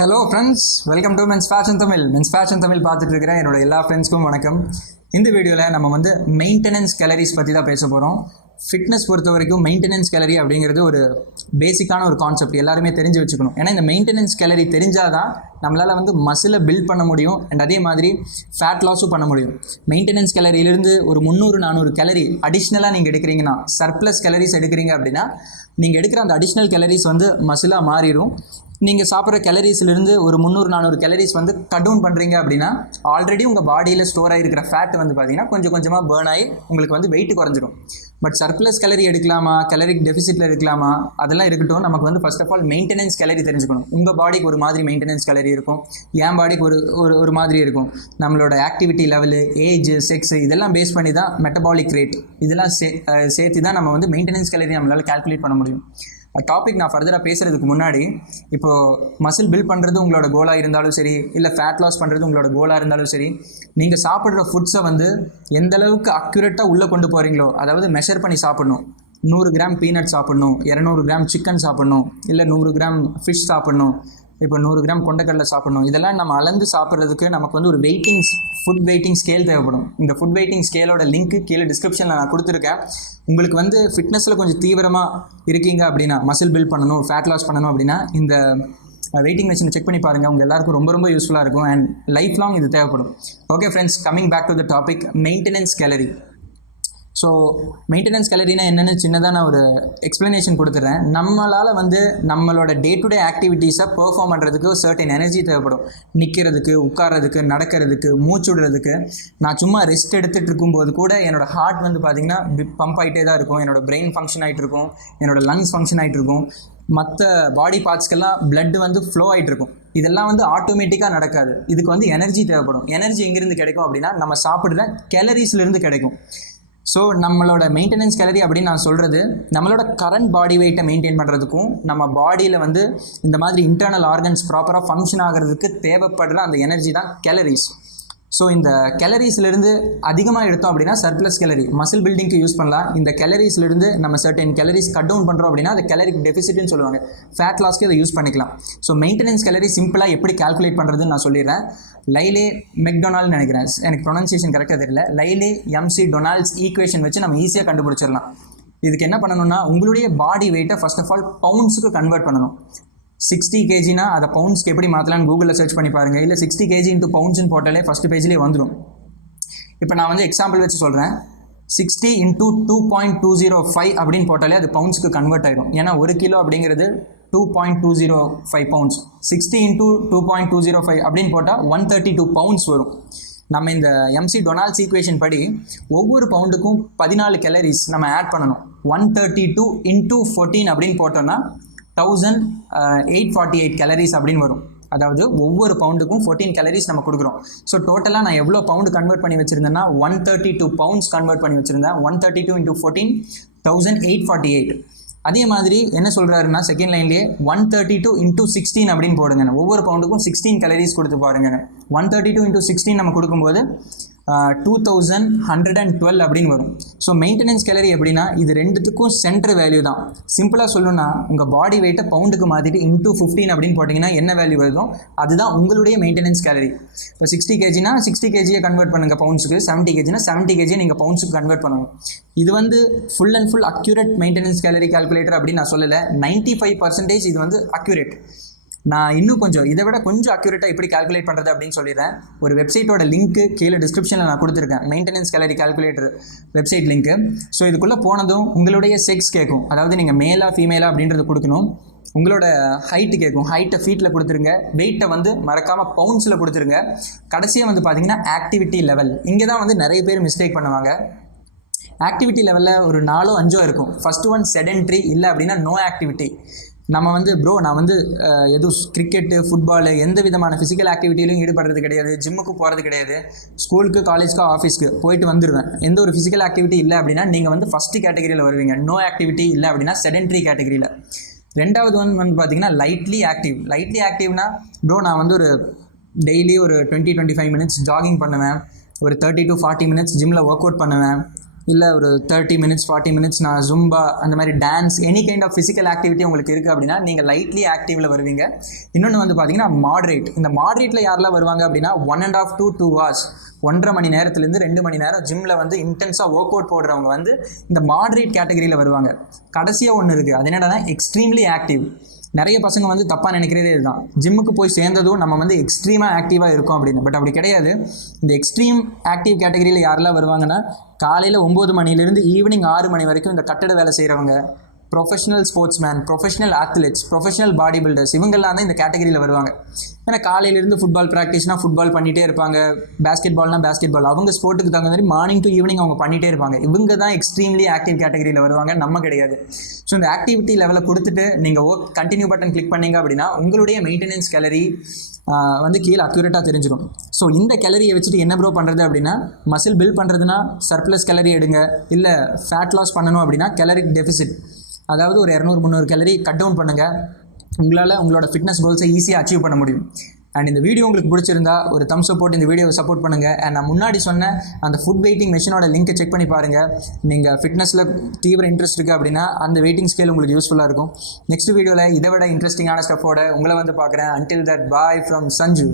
Hello friends, welcome to men's fashion Tamil. Men's fashion Tamil பார்த்துட்டு இருக்கிற என்னோட எல்லா ஃப்ரெண்ட்ஸ்க்கும் வணக்கம். இந்த வீடியோவில் நம்ம மெயின்டெனன்ஸ் கேலரிஸ் பற்றி தான் பேச போகிறோம். ஃபிட்னஸ் பொறுத்த வரைக்கும் மெயின்டெனன்ஸ் கேலரி அப்படிங்கிறது ஒரு பேசிக்கான ஒரு கான்செப்ட், எல்லாருமே தெரிஞ்சு வச்சுக்கணும். ஏன்னா இந்த மெயின்டெனன்ஸ் கேலரி தெரிஞ்சால் தான் நம்மளால் மசிலை பில்ட் பண்ண முடியும் அண்ட் அதே மாதிரி ஃபேட் லாஸும் பண்ண முடியும். மெயின்டெனன்ஸ் கேலரியிலிருந்து ஒரு 300-400 கேலரி அடிஷ்னலாக நீங்கள் எடுக்கிறீங்கன்னா, சர்ப்ளஸ் கேலரிஸ் எடுக்கிறீங்க அப்படின்னா நீங்கள் எடுக்கிற அந்த அடிஷ்னல் கேலரிஸ் மசிலாக மாறிடும். நீங்கள் சாப்பிட்ற கேலரிஸ்லேருந்து ஒரு 300-400 கேலரிஸ் கட் டவுன் பண்ணுறீங்க அப்படின்னா ஆல்ரெடி உங்கள் பாடியில் ஸ்டோர் ஆகிருக்கிற ஃபேட் பார்த்தீங்கன்னா கொஞ்சம் கொஞ்சமாக பேர்ன் ஆகி உங்களுக்கு வெயிட் குறைஞ்சிடும். பட் சர்ப்ளஸ் கேலரி எடுக்கலாமா, கேலரிக் டெஃபிசிட்டில் எடுக்கலாமா, அதெல்லாம் இருக்கட்டும். நமக்கு first of all maintenance calorie தெரிஞ்சுக்கணும். உங்கள் பாடிக்கு ஒரு மாதிரி மெயின்டெனன்ஸ் கேலரி இருக்கும், என் பாடிக்கு ஒரு மாதிரி இருக்கும். நம்மளோட ஆக்டிவிட்டி லெவலு, ஏஜ், செக்ஸ் இதெல்லாம் பேஸ் பண்ணி தான் மெட்டபாலிக் ரேட் இதெல்லாம் சேர்த்து தான் நம்ம மெயின்டெனன்ஸ் கேலரி நம்மளால் கால்குலேட் பண்ண முடியும். டாபிக் நான் ஃபர்தராக பேசுகிறதுக்கு முன்னாடி, இப்போது மசில் பில்ட் பண்ணுறது உங்களோட கோலாக இருந்தாலும் சரி, இல்லை ஃபேட் லாஸ் பண்ணுறது உங்களோட கோலாக இருந்தாலும் சரி, நீங்கள் சாப்பிட்ற ஃபுட்ஸை எந்த அளவுக்கு அக்யூரேட்டாக உள்ளே கொண்டு போகிறீங்களோ, அதாவது மெஷர் பண்ணி சாப்பிட்ணும். 100 கிராம் பீனட் சாப்பிட்ணும், 200 கிராம் சிக்கன் சாப்பிட்ணும், இல்லை 100 கிராம் ஃபிஷ் சாப்பிட்ணும், இப்போ 100 கிராம் கொண்டக்கடலை சாப்பிட்ணும். இதெல்லாம் நம்ம அளந்து சாப்பிட்றதுக்கு நமக்கு ஒரு ஃபுட் வெயிட்டிங் ஸ்கேல் தேவைப்படும். இந்த ஃபுட் வெயிட்டிங் ஸ்கேலோட லிங்க்கு கீழே டிஸ்கிரிப்ஷனில் நான் கொடுத்துருக்கேன். உங்களுக்கு ஃபிட்னஸில் கொஞ்சம் தீவிரமாக இருக்கீங்க அப்படின்னா, மசில் பில்ட் பண்ணணும், ஃபேட் லாஸ் பண்ணணும் அப்படின்னா இந்த வெயிட்டிங் மிஷினை செக் பண்ணி பாருங்கள். உங்கள் எல்லாருக்கும் ரொம்ப ரொம்ப யூஸ்ஃபுல்லாக இருக்கும் அண்ட் லைஃப் லாங் இது தேவைப்படும். Okay friends, coming back to the topic, maintenance gallery. So maintenance கேலரினா என்னென்னு சின்னதாக நான் ஒரு எக்ஸ்ப்ளனேஷன் கொடுத்துட்றேன். நம்மளால் நம்மளோட டே டு டே ஆக்டிவிட்டீஸை பெர்ஃபார்ம் பண்ணுறதுக்கு ஒரு சர்டன் எனர்ஜி தேவைப்படும். நிற்கிறதுக்கு, உட்கார்றதுக்கு, நடக்கிறதுக்கு, மூச்சு விடுறதுக்கு. நான் சும்மா ரெஸ்ட் எடுத்துகிட்டு இருக்கும்போது கூட என்னோடய ஹார்ட் பார்த்திங்கன்னா பம்ப் ஆகிட்டே தான் இருக்கும், என்னோடய பிரெயின் ஃபங்க்ஷன் ஆகிட்டு இருக்கும், என்னோடய லங்ஸ் ஃபங்க்ஷன் ஆகிட்டு இருக்கும், மற்ற பாடி பார்ட்ஸ்க்கெல்லாம் பிளட் ஃப்ளோ ஆகிட்டு இருக்கும். இதெல்லாம் ஆட்டோமேட்டிக்காக நடக்காது. இதுக்கு எனர்ஜி தேவைப்படும். எனர்ஜி எங்கேருந்து கிடைக்கும் அப்படின்னா நம்ம சாப்பிட்ற கேலரிஸ்லேருந்து கிடைக்கும். ஸோ நம்மளோட மெயின்டெனன்ஸ் கேலரி அப்படின்னு நான் சொல்கிறது, நம்மளோட கரண்ட் பாடி வெயிட்டை மெயின்டைன் பண்ணுறதுக்கும் நம்ம பாடியில் இந்த மாதிரி இன்டர்னல் ஆர்கன்ஸ் ப்ராப்பராக ஃபங்க்ஷன் ஆகிறதுக்கு தேவைப்படுற அந்த எனர்ஜி தான் கேலரிஸ். ஸோ இந்த கேலரிஸ்லேருந்து அதிகமாக எடுத்தோம் அப்படின்னா சர்ப்ளஸ் கேலரி மசில் பில்டிங்க்கு யூஸ் பண்ணலாம். இந்த கேலரிஸ்லேருந்து நம்ம சர்டன் கேலரிஸ் கட் டவுன் பண்ணுறோம் அப்படின்னா அது கேலரிக் டெஃபிசிட்னு சொல்லுவாங்க. ஃபேட் லாஸ்க்கு அதை யூஸ் பண்ணிக்கலாம். ஸோ மெயின்டெனன்ஸ் கேலரி சிம்பிளாக எப்படி கால்குலேட் பண்ணுறதுன்னு நான் சொல்லிடுறேன். லைலே மெக்டொனால்ட்னு நினைக்கிறேன், எனக்கு ப்ரொனன்சியேஷன் கரெக்டாக தெரியல. லைலே எம்சி டொனால்ட்ஸ் ஈக்குவேஷன் வச்சு நம்ம ஈஸியாக கண்டுபிடிச்சிடலாம். இதுக்கு என்ன பண்ணணும்னா, உங்களுடைய பாடி வெயிட்டை ஃபர்ஸ்ட் ஆஃப் ஆல் பவுண்ட்ஸுக்கு கன்வெர்ட் பண்ணணும். 60 kgனா அதை பவுண்ட்ஸ்க்கு எப்படி மாற்றலான்னு கூகுளில் சர்ச் பண்ணி பாருங்கள். இல்லை 60 kg into பவுண்ட்ஸ்னு போட்டாலே ஃபஸ்ட்டு பேஜ்லேயே வந்துடும். இப்போ நான் எக்ஸாம்பிள் வச்சு சொல்கிறேன். 60 into 2.205 அப்படின்னு போட்டாலே அது பவுண்ட்ஸ்க்கு கன்வெர்ட் ஆகிடும். ஏன்னா 1 கிலோ அப்படிங்கிறது 2.205 பவுண்ட்ஸ். 60 into 2.205 அப்படின்னு போட்டால் 132 பவுண்ட்ஸ் வரும். நம்ம இந்த எம்சி டொனால்ட்ஸ் ஈக்குவேஷன் படி ஒவ்வொரு பவுண்டுக்கும் 14 கேலரிஸ் நம்ம ஆட் பண்ணணும். 132 into 14 அப்படின்னு போட்டோன்னா 1848 கேலரிஸ் அப்படின்னு வரும். அதாவது ஒவ்வொரு பவுண்டுக்கும் 14 கேலரிஸ் நம்ம கொடுக்குறோம். ஸோ டோட்டலாக நான் எவ்வளோ பவுண்டு கன்வெர்ட் பண்ணி வச்சுருந்தேன்னா 132 பவுண்ட்ஸ் கன்வெர்ட் பண்ணி வச்சுருந்தேன். 132 into 14 1848. அதே மாதிரி என்ன சொல்கிறாருன்னா செகண்ட் லைன்லேயே 132 into 16 அப்படின்னு போடுங்க. ஒவ்வொரு பவுண்டுக்கும் 16 கேலரிஸ் கொடுத்து பாருங்க. 132 into 16 நம்ம கொடுக்கும்போது 2112 அப்படின்னு வரும். ஸோ மெயின்டெனன்ஸ் கேலரி எப்படின்னா இது ரெண்டுத்துக்கும் சென்டர் வேல்யூ தான். சிம்பிளாக சொல்லணும்னா உங்கள் பாடி வெயிட்டை பவுண்டுக்கு மாற்றிட்டு into 15 அப்படின்னு போட்டிங்கன்னா என்ன வேல்யூ வருதோ அதுதான் உங்களுடைய மெயின்டெனன்ஸ் கேலரி. இப்போ 60 kgனா 60 kgயை கன்வெர்ட் பண்ணுங்கள் பவுண்ட்ஸுக்கு, 70 kgனா 70 kg நீங்கள் பவுண்ட்ஸுக்கு கன்வெர்ட் பண்ணணும். இது full and full accurate maintenance gallery calculator அப்படின்னு நான் சொல்லலை. 95% இது அக்யூரேட். நான் இன்னும் இதை விட கொஞ்சம் அக்யூரேட்டாக எப்படி கால்குலேட் பண்ணுறது அப்படின்னு சொல்லிடுறேன். ஒரு வெப்சைட்டோட லிங்க்கு கீழே டிஸ்கிரிப்ஷனில் நான் கொடுத்துருக்கேன், maintenance gallery calculator website link. So இதுக்குள்ளே போனதும் உங்களுடைய செக்ஸ் கேட்கும், அதாவது நீங்கள் மேலா ஃபீமேலா அப்படின்றது கொடுக்கணும். உங்களோட ஹைட்டு கேட்கும், ஹைட்டை ஃபீட்டில் கொடுத்துருங்க. வெயிட்டை மறக்காமல் பவுண்ட்ஸில் கொடுத்துருங்க. கடைசியாக பார்த்தீங்கன்னா ஆக்டிவிட்டி லெவல். இங்கே தான் நிறைய பேர் மிஸ்டேக் பண்ணுவாங்க. ஆக்டிவிட்டி லெவலில் ஒரு 4-5 இருக்கும். ஃபஸ்ட்டு ஒன் செடென்ட்ரி, இல்லை அப்படின்னா நோ ஆக்டிவிட்டி. நம்ம ப்ரோ நான் எதுவும் கிரிக்கெட்டு, ஃபுட்பாலு எந்த விதமான ஃபிசிக்கல் ஆக்டிவிட்டியிலும் ஈடுபடுறது கிடையாது, ஜிம்முக்கு போகிறது கிடையாது, ஸ்கூலுக்கு, காலேஜ்க்கு, ஆஃபீஸ்க்கு போயிட்டு வந்துடுவேன், எந்த ஒரு ஃபிசிக்கல் ஆக்டிவிட்டி இல்லை அப்படின்னா நீங்கள் ஃபஸ்ட்டு கேட்டகரியில் வருவீங்க. நோ ஆக்டிவிட்டி இல்லை அப்படின்னா செடென்ட்ரி கேட்டகரியில். ரெண்டாவது பார்த்தீங்கன்னா லைட்லி ஆக்டிவ். லைட்லி ஆக்டிவ்னா ப்ரோ நான் ஒரு டெய்லி ஒரு 20-25 மினிட்ஸ் ஜாகிங் பண்ணுவேன், ஒரு 30 to 40 மினிட்ஸ் ஜிம்மில் ஒர்க் அவுட் பண்ணுவேன், இல்லை ஒரு 30 மினிட்ஸ் 40 மினிட்ஸ் நான் ஜும்பா அந்த மாதிரி dance any kind of physical activity உங்களுக்கு இருக்குது அப்படின்னா நீங்கள் லைட்லி ஆக்டிவில் வருவீங்க. இன்னொன்று வந்து பார்த்தீங்கன்னா மாடரேட். இந்த மாடரேட்டில் யாரெல்லாம் வருவாங்க அப்படின்னா 1.5 to 2 hours 1.5 மணி நேரத்துலேருந்து 2 மணி நேரம் ஜிம்மில் வந்து இன்டென்ஸாக ஒர்க் அவுட் போடுறவங்க வந்து இந்த மாடரேட் கேட்டகரியில் வருவாங்க. கடைசியாக ஒன்று இருக்குது, அது என்னன்னா எக்ஸ்ட்ரீம்லி ஆக்டிவ். நிறைய பசங்க வந்து தப்பாக நினைக்கிறதே இதுதான், ஜிம்முக்கு போய் சேர்ந்ததும் நம்ம வந்து எக்ஸ்ட்ரீமாக ஆக்டிவாக இருக்கும் அப்படின்னு. பட் அப்படி கிடையாது. இந்த எக்ஸ்ட்ரீம் ஆக்டிவ் கேட்டகரியில் யாரெல்லாம் வருவாங்கன்னா காலையில் 9 மணிலேருந்து ஈவினிங் 6 மணி வரைக்கும் இந்த கட்டட வேலை செய்கிறவங்க, professional sportsman, professional athletes, professional body builders, இவங்கெல்லாம் தான் இந்த கேட்டகரியில் வருவாங்க. ஏன்னா காலையிலேருந்து ஃபுட்பால் ப்ராக்டிஸ்னால் ஃபுட்பால் பண்ணிகிட்டே இருப்பாங்க, பேஸ்கெட் பால்னால் பேஸ்கெட் பால், அவங்க ஸ்போர்ட்டுக்கு தகுந்த மாதிரி மார்னிங் டு ஈவினிங் அவங்க பண்ணிகிட்டே இருப்பாங்க. இவங்க தான் எக்ஸ்ட்ரீம்லி ஆக்டிவ் கேட்டகரியில் வருவாங்க, நம்ம கிடையாது. ஸோ இந்த ஆக்டிவிட்டி லெவலை கொடுத்துட்டு நீங்கள் ஒர்க் கண்டினியூ பட்டன் கிளிக் பண்ணிங்க அப்படின்னா உங்களுடைய மெயின்டெனன்ஸ் கேலரி வந்து கீழே அக்யூரேட்டாக தெரிஞ்சிடும். ஸோ இந்த கேலரியை வச்சுட்டு என்ன ப்ரோ பண்ணுறது அப்படின்னா, மசில் பில்ட் பண்ணுறதுனா சர்ப்ளஸ் கேலரி எடுங்க, இல்லை ஃபேட் லாஸ் பண்ணணும் அப்படின்னா கேலரிக் டெஃபிசிட், அதாவது ஒரு 200-300 கேலரி கட் டவுன் பண்ணுங்கள். உங்களால் உங்களோட ஃபிட்னஸ் கோல்ஸை ஈஸியாக அச்சீவ் பண்ண முடியும். அண்ட் இந்த வீடியோ உங்களுக்கு பிடிச்சிருந்தா ஒரு தம்ஸ் அப் போட்டு இந்த வீடியோவை சப்போர்ட் பண்ணுங்கள். அண்ட் நான் முன்னாடி சொன்ன அந்த ஃபுட் வெயிட்டிங் மெஷினோட லிங்கை செக் பண்ணி பாருங்கள். நீங்கள் ஃபிட்னஸில் தீவிர இன்ட்ரெஸ்ட் இருக்குது அப்படின்னா அந்த வெயிட்டிங் ஸ்கேல் உங்களுக்கு யூஸ்ஃபுல்லாக இருக்கும். நெக்ஸ்ட் வீடியோவில் இதை விட இன்ட்ரெஸ்டிங்கான ஸ்டஃபோட உங்களை வந்து பார்க்குறேன். Until that bye from Sanju.